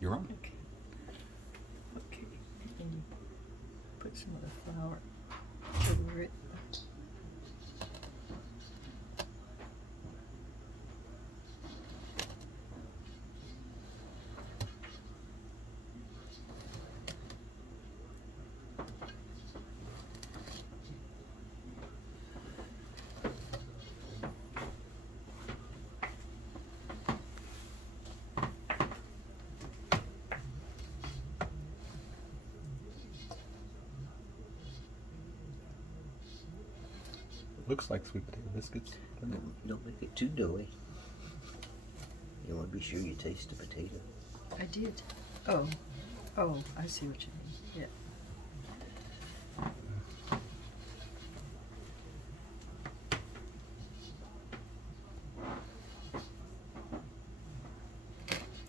You're on. Okay. Okay. And you put some of the flour over it. Looks like sweet potato biscuits. Don't make it too doughy. You want to be sure you taste the potato. I did. Oh, I see what you mean. Yeah.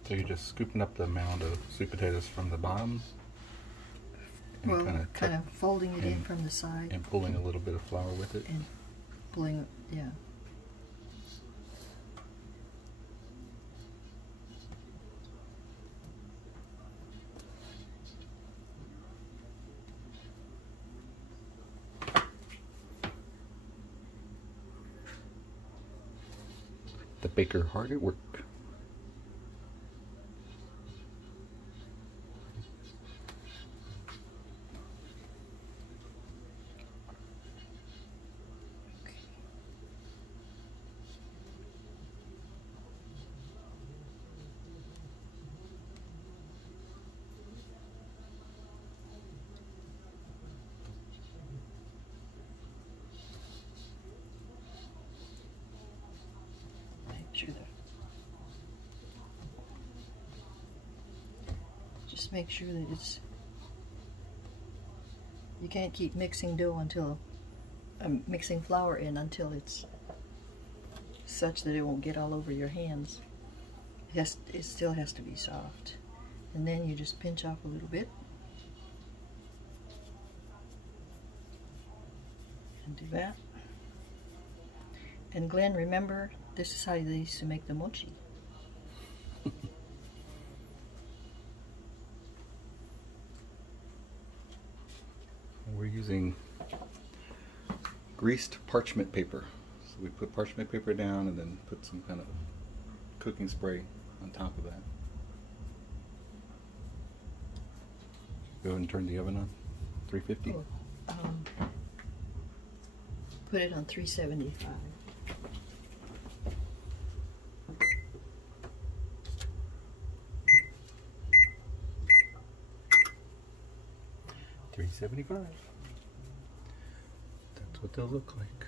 So you're just scooping up the amount of sweet potatoes from the bottom? Well, kind of folding it in from the side. And pulling a little bit of flour with it? And pulling, yeah. The baker hard at work. Just make sure that it's, you can't keep mixing dough until, mixing flour in until it's such that it won't get all over your hands. It still has to be soft. And then you just pinch off a little bit. And do that. And Glenn, remember, this is how they used to make the mochi. We're using greased parchment paper. So we put parchment paper down and then put some kind of cooking spray on top of that. Go ahead and turn the oven on, 350. Oh, put it on 375. $375. That's what they'll look like.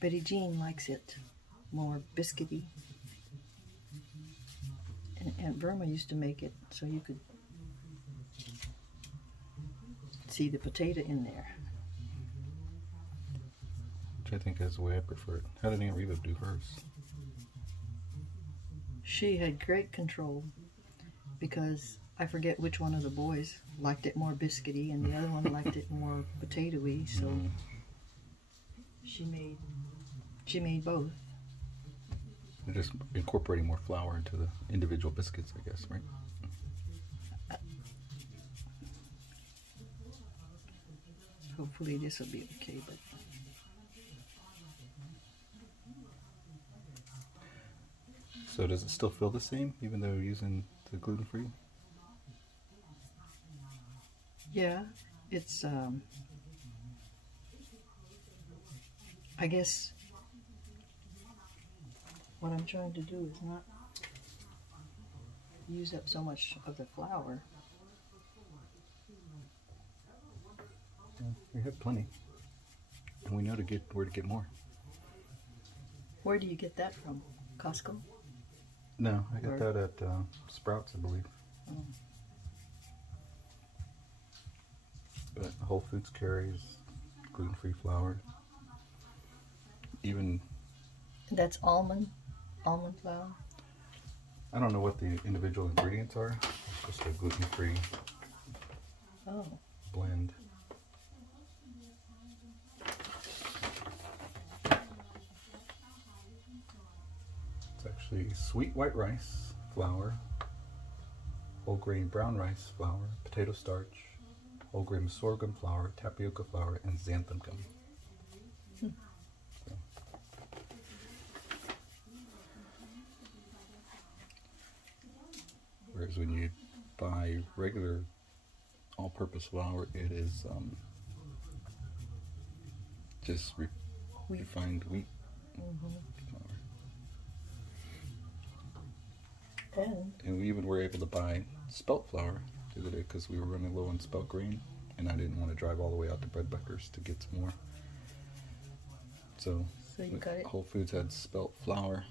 Betty Jean likes it more biscuity. And Aunt Verma used to make it so you could see the potato in there. Which I think is the way I prefer it. How did Aunt Reva do hers? She had great control because I forget which one of the boys liked it more biscuity and the other one liked it more potatoey, so she made both. They're just incorporating more flour into the individual biscuits, I guess, right? Hopefully this will be okay, but so does it still feel the same even though you're using the gluten-free? yeah, it's I guess what I'm trying to do is not use up so much of the flour. Well, we have plenty, and we know where to get more. Where do you get that from? Costco? No, I got that at Sprouts, I believe. Oh. But Whole Foods carries gluten-free flour. Even That's almond flour. I don't know what the individual ingredients are, just a gluten-free Oh. blend. It's actually sweet white rice flour, whole grain brown rice flour, potato starch, whole grain sorghum flour, tapioca flour, and xanthan gum. So. Whereas when you buy regular all-purpose flour, it is just refined wheat flour. And we even were able to buy spelt flour the other day because we were running low on spelt grain, and I didn't want to drive all the way out to Breadbuckers to get some more. So you got it? Whole Foods had spelt flour,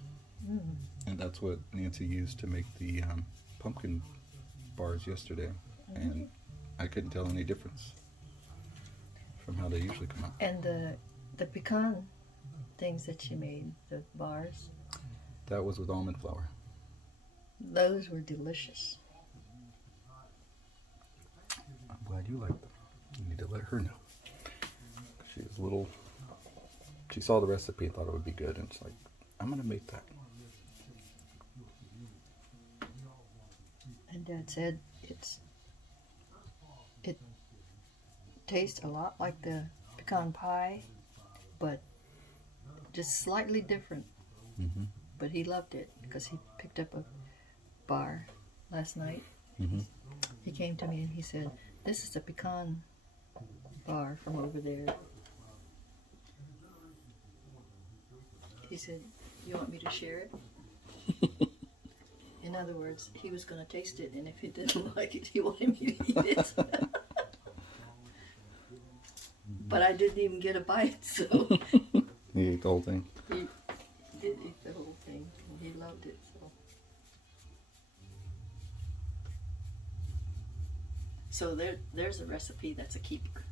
and that's what Nancy used to make the pumpkin bars yesterday, and I couldn't tell any difference from how they usually come out. And the pecan things that she made, the bars, that was with almond flour. Those were delicious. I'm glad you like them. You need to let her know. She was a little. She saw the recipe and thought it would be good, and it's like, I'm gonna make that. And Dad said it tastes a lot like the pecan pie, but just slightly different. But he loved it because he picked up a bar last night. He came to me and he said, "This is a pecan bar from over there." He said, "You want me to share it?" In other words, he was going to taste it, and if he didn't like it, he wanted me to eat it. But I didn't even get a bite, so... He ate the whole thing? He did eat the whole thing, and he loved it, so... So there's a recipe that's a keeper.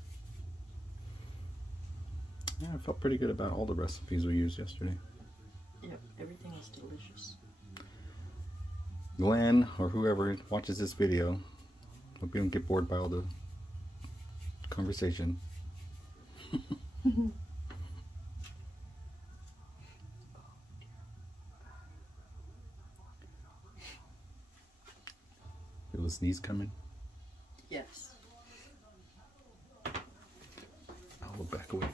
Yeah, I felt pretty good about all the recipes we used yesterday. Yep, everything is delicious. Glenn, or whoever watches this video, hope you don't get bored by all the conversation. Feel the sneeze coming? Yes. I'll back away.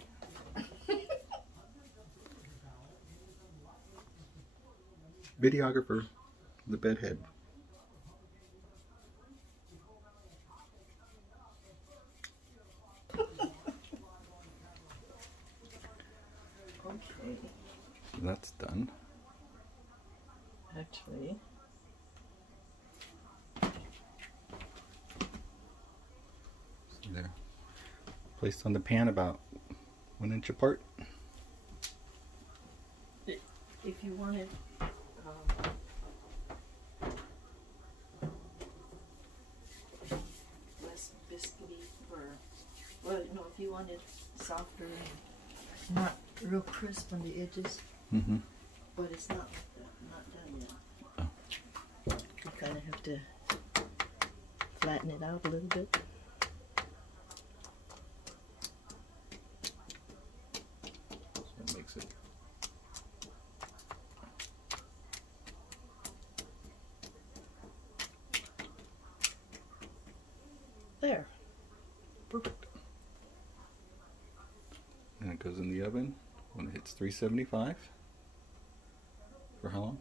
Videographer, the bedhead. Okay. That's done. Actually... There. Placed on the pan about 1 inch apart. If you wanted less biscuity, or, well, no, if you wanted softer and not real crisp on the edges, but it's not like that, not done yet. Oh. You kind of have to flatten it out a little bit. That makes it. There. Perfect. And it goes in the oven when it hits 375. For how long?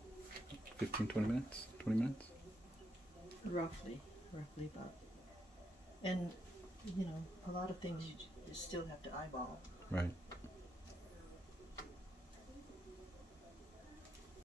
15, 20 minutes? 20 minutes? Roughly about. And, you know, a lot of things you still have to eyeball. Right.